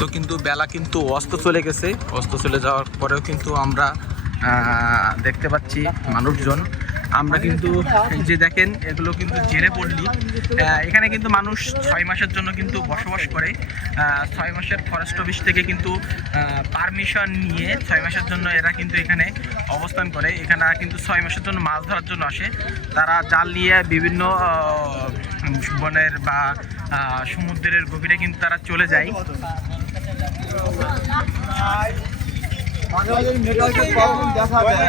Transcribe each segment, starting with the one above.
তো কিন্তু বেলা কিন্তু অস্ত চলে গেছে। অস্ত চলে যাওয়ার পরেও কিন্তু আমরা দেখতে পাচ্ছি মানুষজন। আমরা কিন্তু এই যে দেখেন এগুলো কিন্তু জেলে পড়লি। এখানে কিন্তু মানুষ ছয় মাসের জন্য কিন্তু বসবাস করে। ছয় মাসের ফরেস্ট অফিস থেকে কিন্তু পারমিশন নিয়ে ছয় মাসের জন্য এরা কিন্তু এখানে অবস্থান করে। এখানে কিন্তু ছয় মাসের জন্য মাছ ধরার জন্য আসে। তারা জাল নিয়ে বিভিন্ন বনের বা সমুদ্রের গভীরে কিন্তু তারা চলে যায়। মাঝে মাঝে নেটওয়ার্কের প্রবলেম দেখা দেয়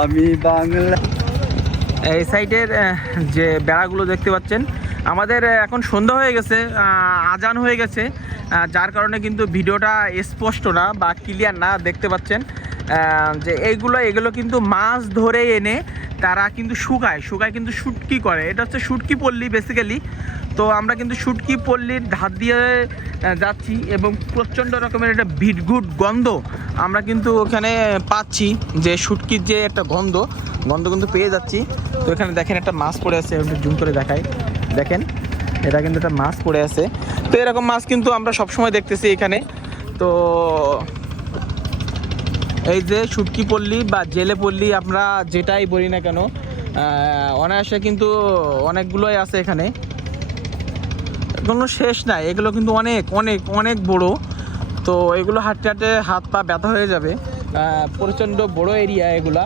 আমি বাংলা এই সাইডের যে বেড়াগুলো দেখতে পাচ্ছেন, আমাদের এখন সন্ধ্যা হয়ে গেছে আজান হয়ে গেছে যার কারণে কিন্তু ভিডিওটা স্পষ্ট না বা ক্লিয়ার না দেখতে পাচ্ছেন। যে এইগুলো, এগুলো কিন্তু মাছ ধরে এনে তারা কিন্তু শুকায় শুকায় কিন্তু শুটকি করে। এটা হচ্ছে শুটকি পল্লী বেসিক্যালি তো আমরা কিন্তু শুটকি পল্লীর ধার দিয়ে যাচ্ছি এবং প্রচণ্ড রকমের একটা ভিটগুড গন্ধ আমরা কিন্তু ওখানে পাচ্ছি যে শুটকির যে একটা গন্ধ গন্ধ কিন্তু পেয়ে যাচ্ছি। তো এখানে দেখেন একটা মাছ পড়ে আছে, একটু জুম করে দেখাই। দেখেন, এটা কিন্তু একটা মাছ পড়ে আছে। তো এরকম মাছ কিন্তু আমরা সবসময় দেখতেছি এখানে। তো এই যে শুটকি পল্লী বা জেলে পল্লী, আমরা যেটাই বলি না কেন অনায়াসে কিন্তু অনেকগুলোই আছে এখানে। এখনও শেষ নাই। এগুলো কিন্তু অনেক অনেক অনেক বড়। তো এগুলো হাঁটতে হাঁটতে হাত পা ব্যথা হয়ে যাবে। প্রচণ্ড বড় এরিয়া এগুলা।